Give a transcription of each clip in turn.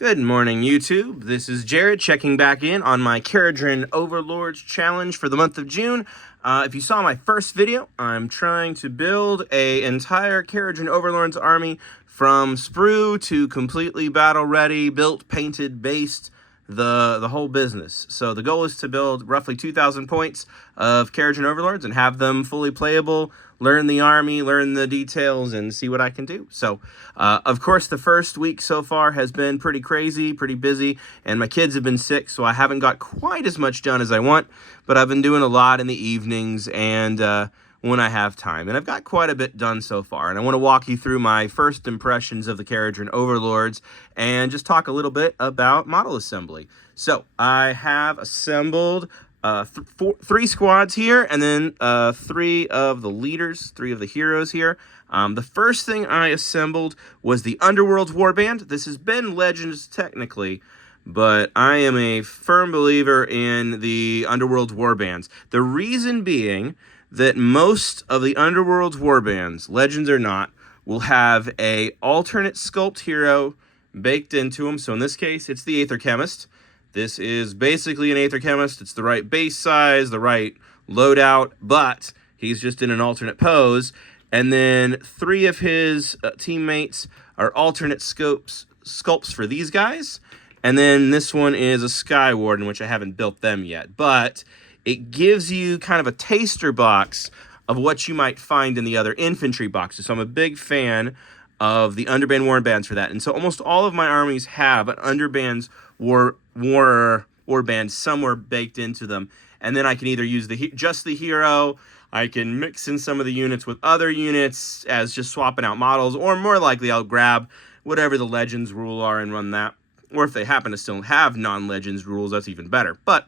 Good morning, YouTube. This is Jared checking back in on my Kharadron Overlords challenge for the month of June. If you saw my first video, I'm trying to build an entire Kharadron Overlords army from sprue to completely battle ready, built, painted, based, the whole business. So the goal is to build roughly 2,000 points of Kharadron Overlords and have them fully playable, learn the army, learn the details, and see what I can do. So, of course, the first week so far has been pretty crazy, pretty busy, and my kids have been sick, so I haven't got quite as much done as I want, but I've been doing a lot in the evenings and when I have time, and I've got quite a bit done so far, and I want to walk you through my first impressions of the Kharadron Overlords and just talk a little bit about model assembly. So, I have assembled three squads here, and then three of the leaders, three of the heroes here. The first thing I assembled was the Underworld's Warband. This has been Legends technically, but I am a firm believer in the Underworld's Warbands. The reason being that most of the Underworld's Warbands, Legends or not, will have a alternate sculpt hero baked into them. So in this case, it's the Aether Chemist. This is basically an Aether Chemist. It's the right base size, the right loadout, but he's just in an alternate pose. And then three of his teammates are alternate sculpts for these guys. And then this one is a Sky Warden, which I haven't built them yet. But it gives you kind of a taster box of what you might find in the other infantry boxes. So I'm a big fan of the Underband Warbands for that. And so almost all of my armies have an Underband's Warband somewhere baked into them. And then I can either use just the hero, I can mix in some of the units with other units as just swapping out models, or more likely I'll grab whatever the Legends rule are and run that. Or if they happen to still have non-Legends rules, that's even better. But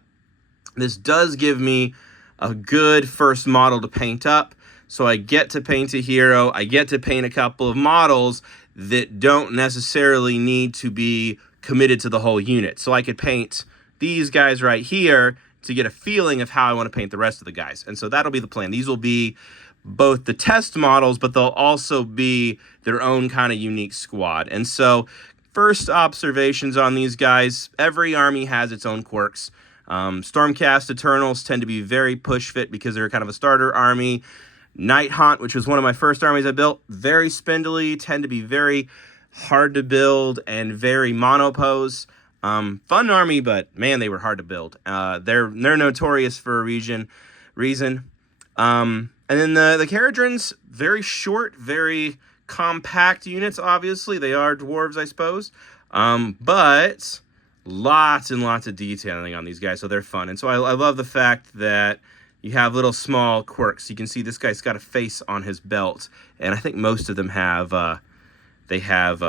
this does give me a good first model to paint up. So I get to paint a hero, I get to paint a couple of models that don't necessarily need to be committed to the whole unit. So I could paint these guys right here to get a feeling of how I want to paint the rest of the guys. And so that'll be the plan. These will be both the test models, but they'll also be their own kind of unique squad. And so first observations on these guys, every army has its own quirks. Stormcast Eternals tend to be very push fit because they're kind of a starter army. Night Haunt, which was one of my first armies I built, very spindly, tend to be very hard to build and very monopose. Fun army, but man, they were hard to build. They're notorious for a reason. And then the Kharadrons, very short, very compact units. Obviously, they are dwarves, I suppose. But lots and lots of detailing on these guys, so they're fun. And so I love the fact that you have little small quirks. You can see this guy's got a face on his belt, and I think most of them have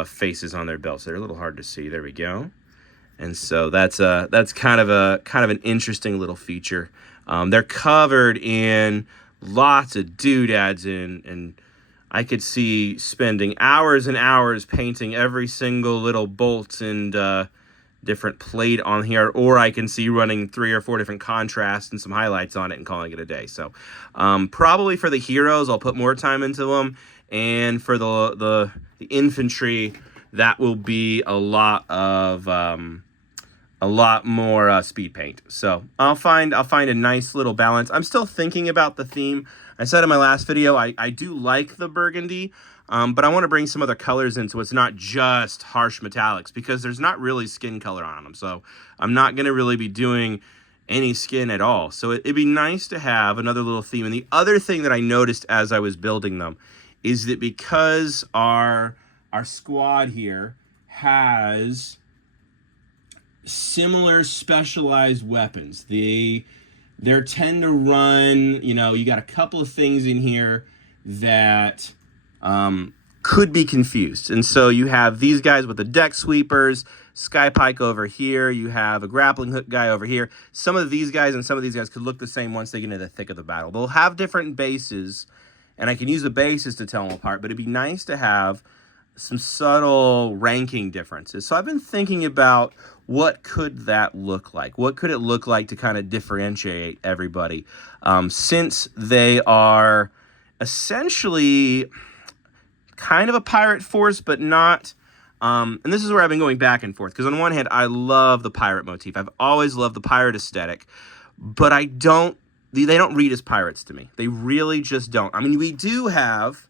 faces on their belts. They're a little hard to see. There we go. And so that's kind of an interesting little feature. They're covered in lots of doodads, and I could see spending hours and hours painting every single little bolt and different plate on here, or I can see running 3 or 4 different contrasts and some highlights on it and calling it a day. So probably for the heroes, I'll put more time into them, and for the infantry, that will be a lot more speed paint. So I'll find a nice little balance. I'm still thinking about the theme. I said in my last video, I do like the burgundy, but I want to bring some other colors in so it's not just harsh metallics, because there's not really skin color on them. So I'm not going to really be doing any skin at all. So it'd be nice to have another little theme. And the other thing that I noticed as I was building them is that because our squad here has similar specialized weapons, they tend to run, you got a couple of things in here that could be confused. And so you have these guys with the deck sweepers, Sky Pike over here, you have a grappling hook guy over here. Some of these guys and some of these guys could look the same once they get into the thick of the battle. They'll have different bases, and I can use the bases to tell them apart, but it'd be nice to have some subtle ranking differences. So I've been thinking about what could that look like? What could it look like to kind of differentiate everybody? Since they are essentially kind of a pirate force, but not And this is where I've been going back and forth, because on one hand, I love the pirate motif. I've always loved the pirate aesthetic, but they don't read as pirates to me. They really just don't. I mean, we do have,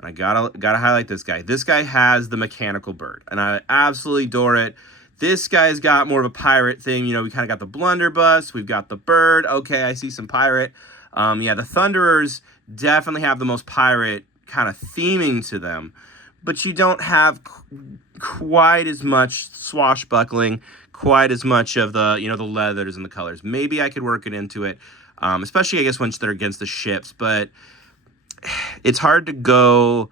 and I gotta highlight this guy. This guy has the mechanical bird, and I absolutely adore it. This guy's got more of a pirate thing. You know, we kind of got the blunderbuss. We've got the bird. Okay, I see some pirate. Yeah, the Thunderers definitely have the most pirate kind of theming to them, but you don't have quite as much swashbuckling, quite as much of the, you know, the leathers and the colors. Maybe I could work it into it, especially, I guess, once they're against the ships, but it's hard to go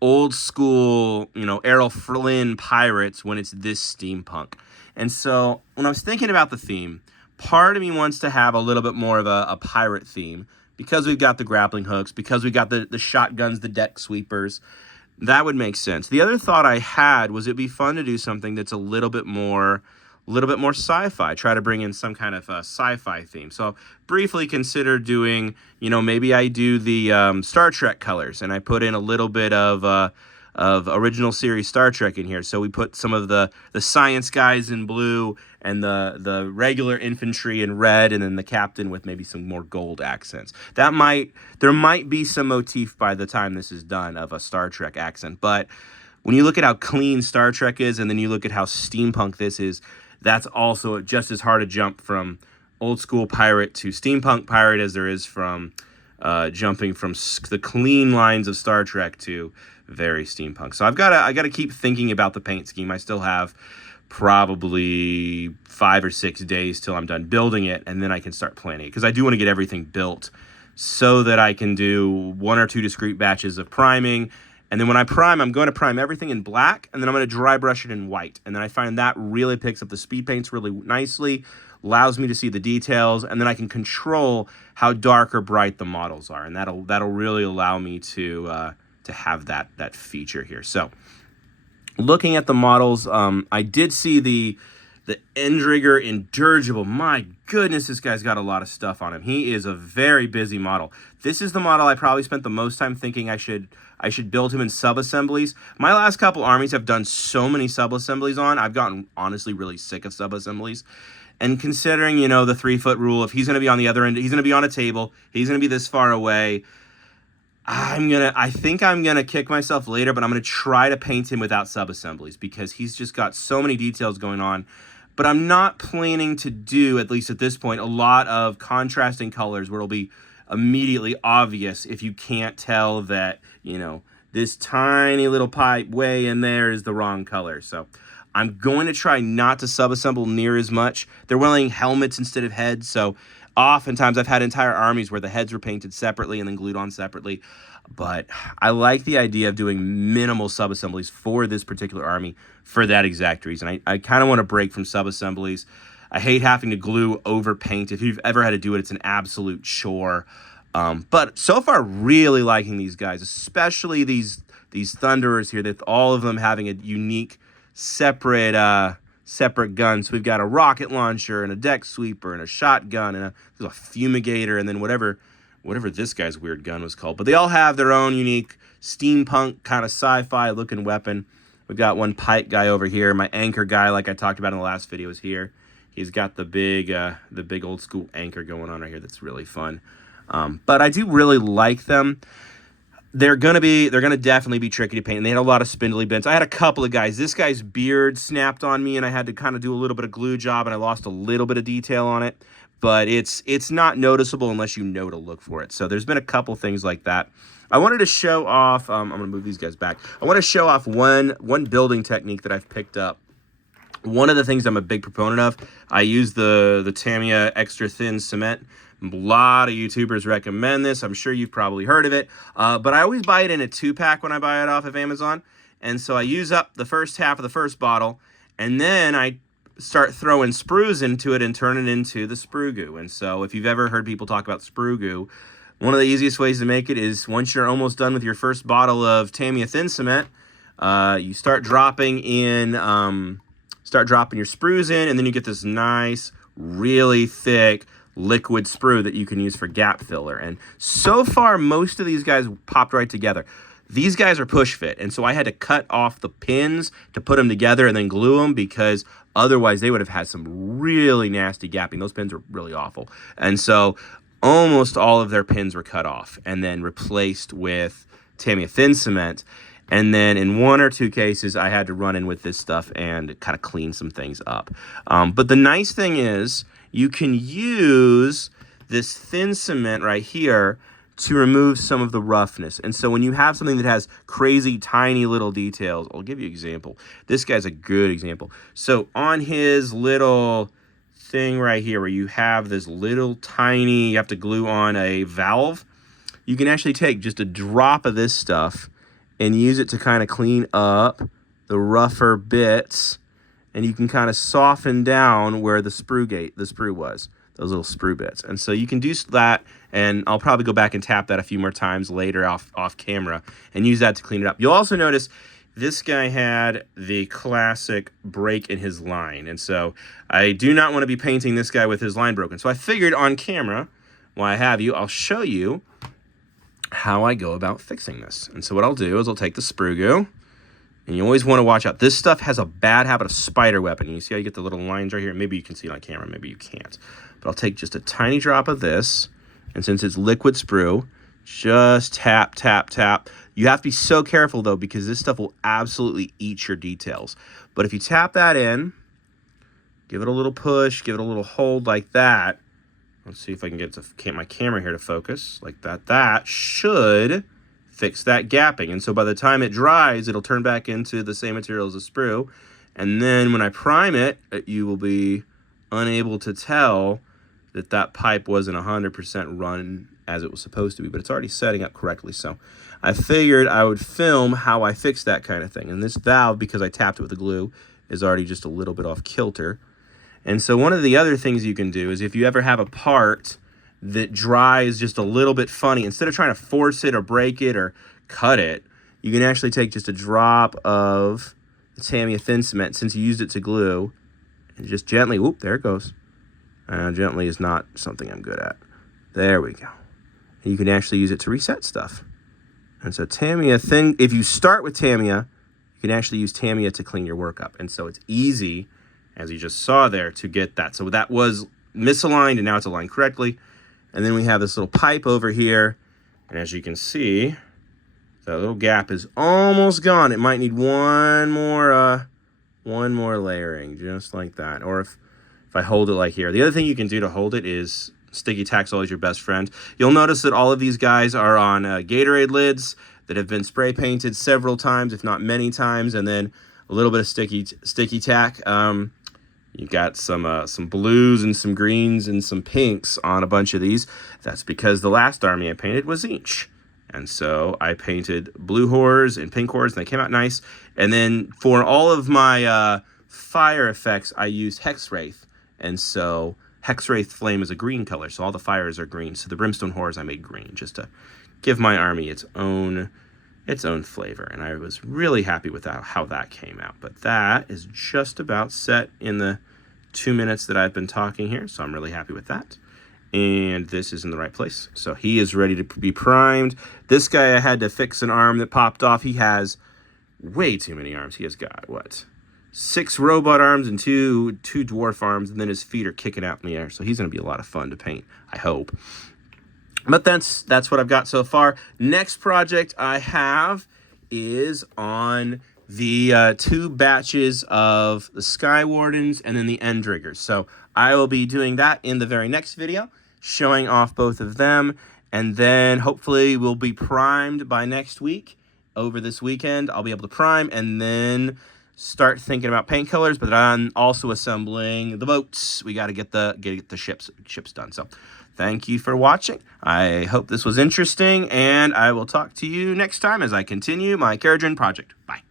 old school, you know, Errol Flynn pirates when it's this steampunk. And so when I was thinking about the theme, part of me wants to have a little bit more of a pirate theme, because we've got the grappling hooks, because we've got the shotguns, the deck sweepers. That would make sense. The other thought I had was it'd be fun to do something that's a little bit more sci-fi. Try to bring in some kind of sci-fi theme. So briefly consider doing, you know, maybe I do the Star Trek colors, and I put in a little bit of original series Star Trek in here. So we put some of the science guys in blue, and the regular infantry in red, and then the captain with maybe some more gold accents. There might be some motif by the time this is done of a Star Trek accent, but when you look at how clean Star Trek is, and then you look at how steampunk this is, that's also just as hard a jump from old school pirate to steampunk pirate as there is from jumping from the clean lines of Star Trek to very steampunk. So I got to keep thinking about the paint scheme. I still have probably 5 or 6 days till I'm done building it, and then I can start planning it, because I do want to get everything built so that I can do 1 or 2 discrete batches of priming. And then when I prime, I'm going to prime everything in black, and then I'm going to dry brush it in white. And then I find that really picks up the speed paints really nicely, allows me to see the details, and then I can control how dark or bright the models are. And that'll really allow me to have that feature here. So looking at the models, I did see the Endrigger Indirigible. My goodness, this guy's got a lot of stuff on him. He is a very busy model. This is the model I probably spent the most time thinking I should build him in sub-assemblies. My last couple armies have done so many sub-assemblies on. I've gotten honestly really sick of sub-assemblies. And considering, you know, the 3-foot rule, if he's going to be on the other end, he's going to be on a table, he's going to be this far away, I think I'm going to kick myself later, but I'm going to try to paint him without sub-assemblies, because he's just got so many details going on. But I'm not planning to do, at least at this point, a lot of contrasting colors where it'll be immediately obvious if you can't tell that, you know, this tiny little pipe way in there is the wrong color. So I'm going to try not to sub-assemble near as much. They're wearing helmets instead of heads, so oftentimes I've had entire armies where the heads were painted separately and then glued on separately. But I like the idea of doing minimal sub-assemblies for this particular army for that exact reason. I kind of want to break from sub-assemblies. I hate having to glue over paint. If you've ever had to do it, it's an absolute chore. But so far, really liking these guys, especially these Thunderers here, that all of them having a unique, separate guns. So we've got a rocket launcher and a deck sweeper and a shotgun and a fumigator, and then whatever this guy's weird gun was called. But they all have their own unique steampunk kind of sci-fi looking weapon. We've got one pipe guy over here. My anchor guy, like I talked about in the last video, is here. He's got the big old school anchor going on right here. That's really fun. But I do really like them. They're gonna definitely be tricky to paint. And they had a lot of spindly bends. I had a couple of guys. This guy's beard snapped on me, and I had to kind of do a little bit of glue job, and I lost a little bit of detail on it. But it's not noticeable unless you know to look for it. So there's been a couple things like that. I wanted to show off. I'm gonna move these guys back. I want to show off one building technique that I've picked up. One of the things I'm a big proponent of, I use the Tamiya extra thin cement. A lot of YouTubers recommend this. I'm sure you've probably heard of it. But I always buy it in a 2-pack when I buy it off of Amazon. And so I use up the first half of the first bottle, and then I start throwing sprues into it and turn it into the sprue goo. And so if you've ever heard people talk about sprue goo, one of the easiest ways to make it is once you're almost done with your first bottle of Tamiya thin cement, you start dropping your sprues in, and then you get this nice, really thick liquid sprue that you can use for gap filler. And so far, most of these guys popped right together. These guys are push fit, and so I had to cut off the pins to put them together and then glue them, because otherwise they would have had some really nasty gapping. Those pins were really awful. And so almost all of their pins were cut off and then replaced with Tamiya thin cement. And then in 1 or 2 cases, I had to run in with this stuff and kind of clean some things up. But the nice thing is you can use this thin cement right here to remove some of the roughness. And so when you have something that has crazy tiny little details, I'll give you an example. This guy's a good example. So on his little thing right here where you have this little tiny, you have to glue on a valve, you can actually take just a drop of this stuff and use it to kind of clean up the bits, and you can kind of soften down where the sprue was. Those little sprue bits. And so you can do that, and I'll probably go back and tap that a few more times later off camera and use that to clean it up. You'll also notice this guy had the classic break in his line, and so I do not want to be painting this guy with his line broken. So I figured on camera, while I have you, I'll show you how I go about fixing this. And so what I'll do is I'll take the sprue goo, and you always want to watch out. This stuff has a bad habit of spider webbing. You see how you get the little lines right here? Maybe you can see it on camera, maybe you can't. But I'll take just a tiny drop of this, and since it's liquid sprue, just tap, tap, tap. You have to be so careful, though, because this stuff will absolutely eat your details. But if you tap that in, give it a little push, give it a little hold like that. Let's see if I can get my camera here to focus like that. That should fix that gapping. And so by the time it dries, it'll turn back into the same material as the sprue. And then when I prime it, you will be unable to tell that pipe wasn't 100% run as it was supposed to be, but it's already setting up correctly. So I figured I would film how I fix that kind of thing. And this valve, because I tapped it with the glue, is already just a little bit off kilter. And so one of the other things you can do is if you ever have a part that dries just a little bit funny, instead of trying to force it or break it or cut it, you can actually take just a drop of the Tamiya thin cement, since you used it to glue, and just gently, whoop, there it goes. Gently is not something I'm good at. There we go. And you can actually use it to reset stuff. And so Tamiya thin, if you start with Tamiya, you can actually use Tamiya to clean your work up. And so it's easy, as you just saw there, to get that. So that was misaligned, and now it's aligned correctly. And then we have this little pipe over here. And as you can see, that little gap is almost gone. It might need one more layering, just like that. Or if I hold it like here. The other thing you can do to hold it is sticky tack's always your best friend. You'll notice that all of these guys are on Gatorade lids that have been spray painted several times, if not many times, and then a little bit of sticky tack. You got some blues and some greens and some pinks on a bunch of these. That's because the last army I painted was Inch. And so I painted blue horrors and pink horrors, and they came out nice. And then for all of my fire effects, I used Hex Wraith. And so Hex Wraith Flame is a green color, so all the fires are green. So the Brimstone Horrors I made green, just to give my army its own flavor. And I was really happy with how that came out. But that is just about set in the 2 minutes that I've been talking here, so I'm really happy with that. And this is in the right place. So he is ready to be primed. This guy, I had to fix an arm that popped off. He has way too many arms. He has got, what, 6 robot arms and two dwarf arms, and then his feet are kicking out in the air. So he's going to be a lot of fun to paint, I hope. But that's what I've got so far. Next project I have is on the 2 batches of the Sky Wardens and then the Endriggers. So I will be doing that in the very next video, showing off both of them, and then hopefully we'll be primed by next week. Over this weekend, I'll be able to prime and then start thinking about paint colors, but I'm also assembling the boats. We got to get the ships done. So thank you for watching. I hope this was interesting, and I will talk to you next time as I continue my Kharadron project. Bye.